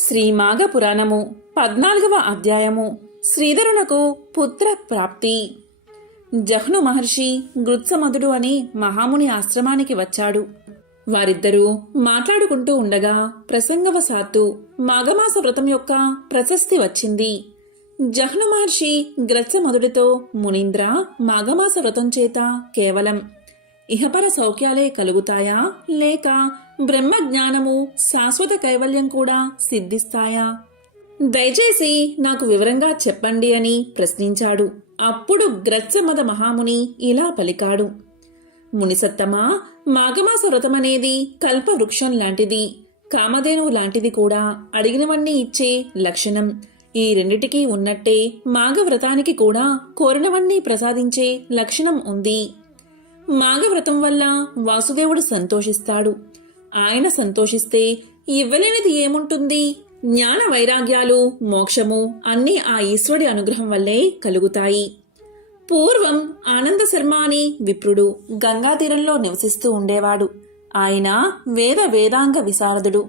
శ్రీ మాఘ పురాణము 14వ అధ్యాయము శ్రీధరునకు పుత్ర ప్రాప్తి. జహ్ను మహర్షి గృత్సమధుడు అని మహాముని ఆశ్రమానికి వచ్చాడు. వారిద్దరూ మాట్లాడుకుంటూ ఉండగా ప్రసంగవశాత్తు మాఘమాస వ్రతం యొక్క ప్రశస్తి వచ్చింది. జహ్ను మహర్షి గ్రత్సమధుడితో, మునీంద్ర, మాఘమాస వ్రతం చేత కేవలం ఇహపర సౌఖ్యాలే కలుగుతాయా, లేక బ్రహ్మజ్ఞానము, శాశ్వత కైవల్యం కూడా సిద్ధిస్తాయా? దయచేసి నాకు వివరంగా చెప్పండి అని ప్రశ్నించాడు. అప్పుడు గ్రత్సమద మహాముని ఇలా పలికాడు. మునిసత్తమా, మాఘమాస వ్రతమనేది కల్పవృక్షం లాంటిది, కామధేనువు లాంటిది కూడా. అడిగినవన్నీ ఇచ్చే లక్షణం ఈ రెండిటికీ ఉన్నట్టే మాఘవ్రతానికి కూడా కోరినవన్నీ ప్రసాదించే లక్షణం ఉంది. మాఘవ్రతం వల్ల వాసుదేవుడు సంతోషిస్తాడు. ఆయన సంతోషిస్తే ఇవ్వలేనిది ఏముంటుంది? జ్ఞాన వైరాగ్యాలు, మోక్షము అన్నీ ఆ ఈశ్వరుడి అనుగ్రహం వల్లే కలుగుతాయి. పూర్వం ఆనంద శర్మ అని విప్రుడు గంగా తీరంలో నివసిస్తూ ఉండేవాడు. ఆయన వేదాంగ విశారదుడు,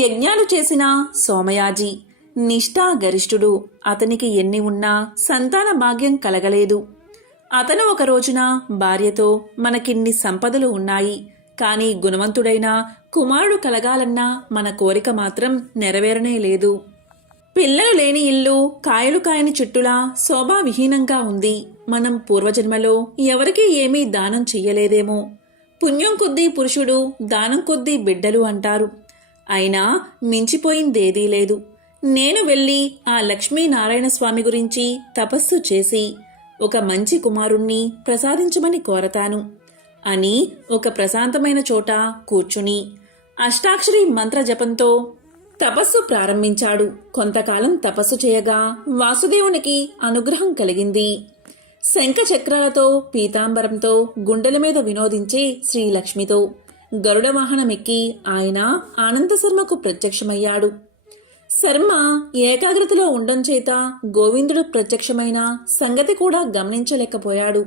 యజ్ఞాలు చేసిన సోమయాజి, నిష్ఠా గరిష్ఠుడు. అతనికి ఎన్ని ఉన్నా సంతాన భాగ్యం కలగలేదు. అతను ఒక రోజున భార్యతో, మనకిన్ని సంపదలు ఉన్నాయి, కానీ గుణవంతుడైన కుమారుడు కలగాలన్న మన కోరిక మాత్రం నెరవేరనే లేదు. పిల్లలు లేని ఇల్లు కాయలు కాయని చెట్టులా శోభావిహీనంగా ఉంది. మనం పూర్వజన్మలో ఎవరికీ ఏమీ దానం చెయ్యలేదేమో. పుణ్యం కొద్దీ పురుషుడు, దానం కొద్దీ బిడ్డలు అంటారు. అయినా మించిపోయిందేదీ లేదు. నేను వెళ్ళి ఆ లక్ష్మీనారాయణ స్వామి గురించి తపస్సు చేసి ఒక మంచి కుమారుణ్ణి ప్రసాదించమని కోరతాను అని ఒక ప్రశాంతమైన చోట కూర్చుని అష్టాక్షరి మంత్ర జపంతో తపస్సు ప్రారంభించాడు. కొంతకాలం తపస్సు చేయగా వాసుదేవునికి అనుగ్రహం కలిగింది. శంఖ చక్రాలతో, పీతాంబరంతో, గుండెల మీద వినోదించే శ్రీలక్ష్మితో గరుడ వాహనమెక్కి ఆయన ఆనంద శర్మకు ప్రత్యక్షమయ్యాడు. శర్మ ఏకాగ్రతలో ఉండడం చేత గోవిందుడు ప్రత్యక్షమైన సంగతి కూడా గమనించలేకపోయాడు.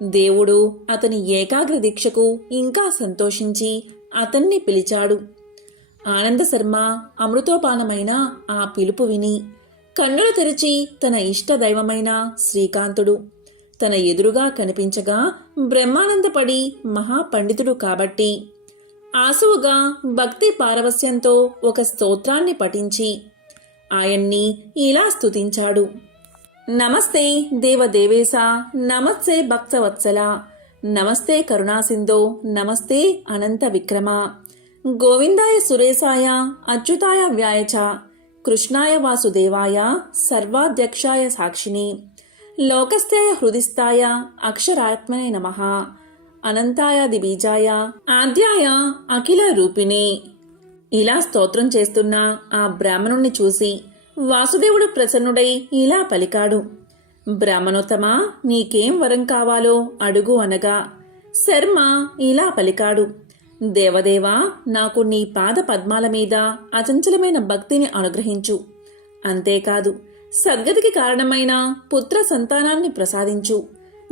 దేవుడు అతని ఏకాగ్ర దీక్షకు ఇంకా సంతోషించి అతన్ని పిలిచాడు. ఆనంద శర్మ అమృతోపానమైన ఆ పిలుపు విని కన్నులు తెరిచి తన ఇష్ట దైవమైన శ్రీకాంతుడు తన ఎదురుగా కనిపించగా బ్రహ్మానందపడి మహాపండితుడు కాబట్టి ఆసువుగా భక్తి పారవస్యంతో ఒక స్తోత్రాన్ని పఠించి ఆయన్ని ఇలా స్తుతించాడు. నమస్తే దేవదేవేశ, నమస్తే భక్తవత్సల, నమస్తే కరుణాసింధో, నమస్తే అనంత విక్రమ, గోవిందాయ సురేశాయ, అచ్యుతాయ వ్యాయచ, కృష్ణాయ వాసుదేవాయ, సర్వాధ్యక్షాయ సాక్షిని, లోకస్థేయ హృదిస్థాయ, అక్షరాత్మనే నమః, అనంతాయాది బీజాయ, ఆద్యాయ అఖిల రూపిణి. ఇలా స్తోత్రం చేస్తున్న ఆ బ్రాహ్మణుణ్ణి చూసి వాసుదేవుడు ప్రసన్నుడై ఇలా పలికాడు. బ్రాహ్మణోత్తమా, నీకేం వరం కావాలో అడుగు అనగా శర్మ ఇలా పలికాడు. దేవదేవా, నాకు నీ పాద పద్మాల మీద అచంచలమైన భక్తిని అనుగ్రహించు. అంతేకాదు, సద్గతికి కారణమైన పుత్ర సంతానాన్ని ప్రసాదించు.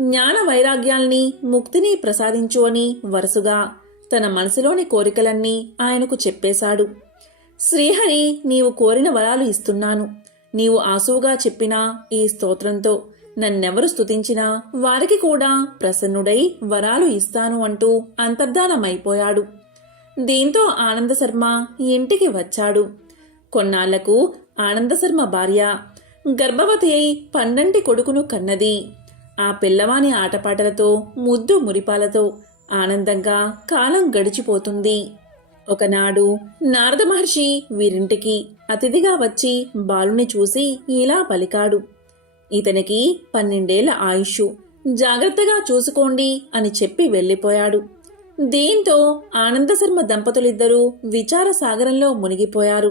జ్ఞాన వైరాగ్యాల్ని, ముక్తిని ప్రసాదించు అని వరుసగా తన మనసులోని కోరికలన్నీ ఆయనకు చెప్పేశాడు. శ్రీహరి, నీవు కోరిన వరాలు ఇస్తున్నాను. నీవు ఆసువుగా చెప్పిన ఈ స్తోత్రంతో నన్నెవరు స్తుతించినా వారికి కూడా ప్రసన్నుడై వరాలు ఇస్తాను అంటూ అంతర్ధానమైపోయాడు. దీంతో ఆనందశర్మ ఇంటికి వచ్చాడు. కొన్నాళ్లకు ఆనందశర్మ భార్య గర్భవతి అయి 12 కొడుకును కన్నది. ఆ పిల్లవాని ఆటపాటలతో, ముద్దు మురిపాలతో ఆనందంగా కాలం గడిచిపోతుంది. ఒకనాడు నారద మహర్షి వీరింటికి అతిథిగా వచ్చి బాలుని చూసి ఇలా పలికాడు. ఇతనికి 12 ఏళ్ల ఆయుష్, జాగ్రత్తగా చూసుకోండి అని చెప్పి వెళ్లిపోయాడు. దీంతో ఆనందశర్మ దంపతులిద్దరూ విచార సాగరంలో మునిగిపోయారు.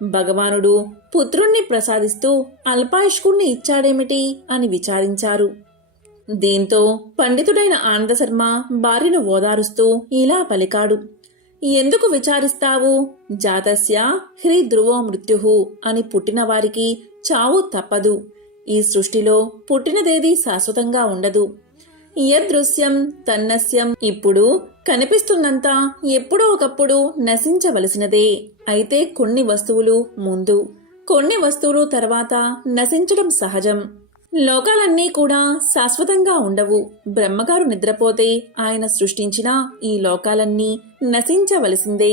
భగవానుడు పుత్రుణ్ణి ప్రసాదిస్తూ అల్పాయుష్కుణ్ణి ఇచ్చాడేమిటి అని విచారించారు. దీంతో పండితుడైన ఆనందశర్మ భార్యను ఓదారుస్తూ ఇలా పలికాడు. ఎందుకు విచారిస్తావు? జాతస్య హ్రీ ధ్రువో మృత్యుః అని పుట్టిన వారికి చావు తప్పదు. ఈ సృష్టిలో పుట్టినదేదీ శాశ్వతంగా ఉండదు. యదృశ్యం తన్నస్యం. ఇప్పుడు కనిపిస్తున్నంత ఎప్పుడో ఒకప్పుడు నశించవలసినదే. అయితే కొన్ని వస్తువులు ముందు, కొన్ని వస్తువులు తర్వాత నశించడం సహజం. లోకాలన్నీ కూడా శాశ్వతంగా ఉండవు. బ్రహ్మగారు నిద్రపోతే ఆయన సృష్టించిన ఈ లోకాలన్నీ నశించవలసిందే.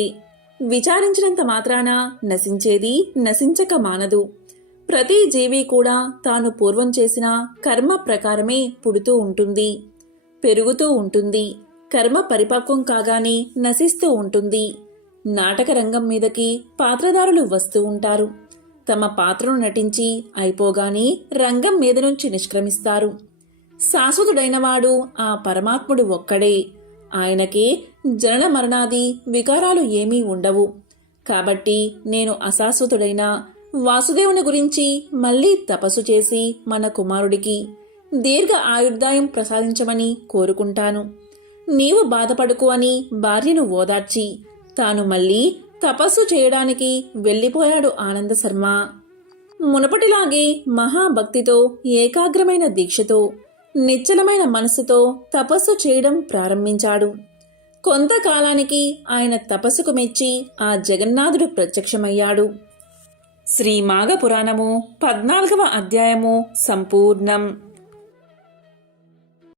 విచారించినంత మాత్రాన నశించేది నశించక మానదు. ప్రతి జీవి కూడా తాను పూర్వం చేసిన కర్మ ప్రకారమే పుడుతూ ఉంటుంది, పెరుగుతూ ఉంటుంది. కర్మ పరిపక్వం కాగానే నశిస్తూ ఉంటుంది. నాటక రంగం మీదకి పాత్రధారులు వస్తూ ఉంటారు. తమ పాత్రను నటించి అయిపోగానే రంగం మీద నుంచి నిష్క్రమిస్తారు. శాశ్వతుడైనవాడు ఆ పరమాత్ముడు ఒక్కడే. ఆయనకే జనన మరణాది వికారాలు ఏమీ ఉండవు. కాబట్టి నేను అశాశ్వతుడైన వాసుదేవుని గురించి మళ్లీ తపస్సు చేసి మన కుమారుడికి దీర్ఘ ఆయుర్దాయం ప్రసాదించమని కోరుకుంటాను. నీవు బాధపడుకు అని భార్యను ఓదార్చి తాను మళ్లీ తపస్సు చేయడానికి వెళ్లిపోయాడు ఆనంద శర్మ. మునపటిలాగే మహాభక్తితో, ఏకాగ్రమైన దీక్షతో, నిశ్చలమైన మనస్సుతో తపస్సు చేయడం ప్రారంభించాడు. కొంతకాలానికి ఆయన తపస్సుకు మెచ్చి ఆ జగన్నాథుడు ప్రత్యక్షమయ్యాడు. శ్రీ మాఘ పురాణము 14వ అధ్యాయము సంపూర్ణం.